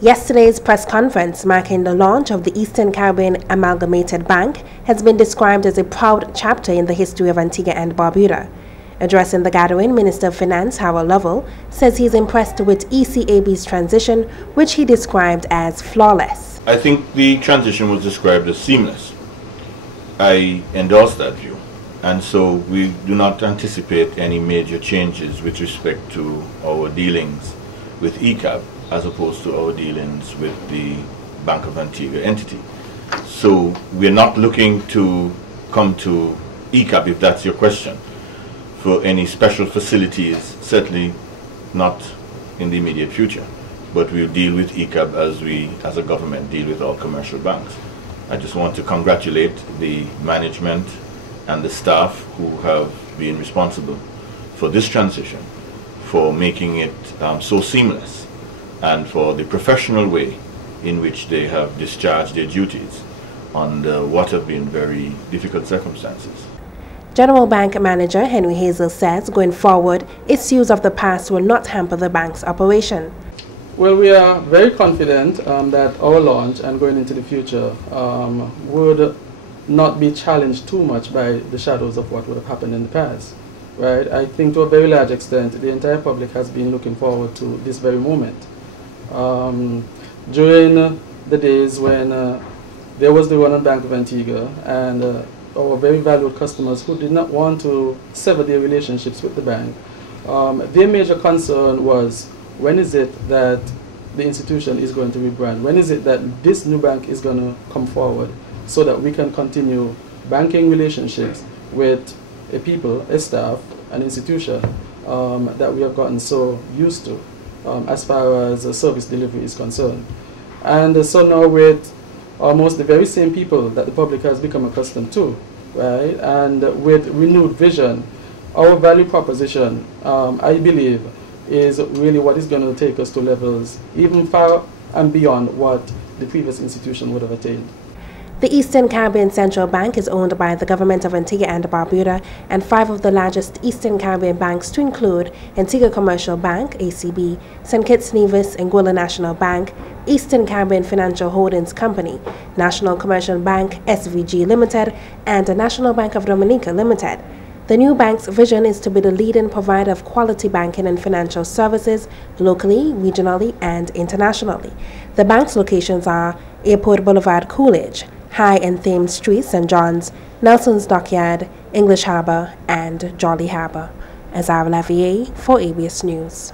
Yesterday's press conference marking the launch of the Eastern Caribbean Amalgamated Bank has been described as a proud chapter in the history of Antigua and Barbuda. Addressing the gathering, Minister of Finance Lovell says he is impressed with ECAB's transition, which he described as flawless. I think the transition was described as seamless. I endorse that view, and so we do not anticipate any major changes with respect to our dealings with ECAB as opposed to our dealings with the Bank of Antigua entity. So we're not looking to come to ECAB, if that's your question, for any special facilities, certainly not in the immediate future. But we'll deal with ECAB as we, as a government, deal with all commercial banks. I just want to congratulate the management and the staff who have been responsible for this transition, for making it so seamless, and for the professional way in which they have discharged their duties under what have been very difficult circumstances. General Bank Manager Henry Hazel says going forward, issues of the past will not hamper the bank's operation. Well, we are very confident that our launch and going into the future would not be challenged too much by the shadows of what would have happened in the past. Right? I think to a very large extent, the entire public has been looking forward to this very moment. During the days when there was the run on Bank of Antigua and our very valued customers who did not want to sever their relationships with the bank, their major concern was, when is it that the institution is going to rebrand? When is it that this new bank is going to come forward so that we can continue banking relationships with a people, a staff, an institution that we have gotten so used to as far as service delivery is concerned. And so now with almost the very same people that the public has become accustomed to, right, and with renewed vision, our value proposition, I believe, is really what is going to take us to levels even far and beyond what the previous institution would have attained. The Eastern Caribbean Central Bank is owned by the Government of Antigua and Barbuda and 5 of the largest Eastern Caribbean banks, to include Antigua Commercial Bank, ACB, St. Kitts Nevis, Anguilla National Bank, Eastern Caribbean Financial Holdings Company, National Commercial Bank, SVG Limited, and the National Bank of Dominica Limited. The new bank's vision is to be the leading provider of quality banking and financial services locally, regionally, and internationally. The bank's locations are Airport Boulevard, Coolidge, High and Thames Street, St. John's, Nelson's Dockyard, English Harbour, and Jolly Harbour. Azara Lavier for ABS News.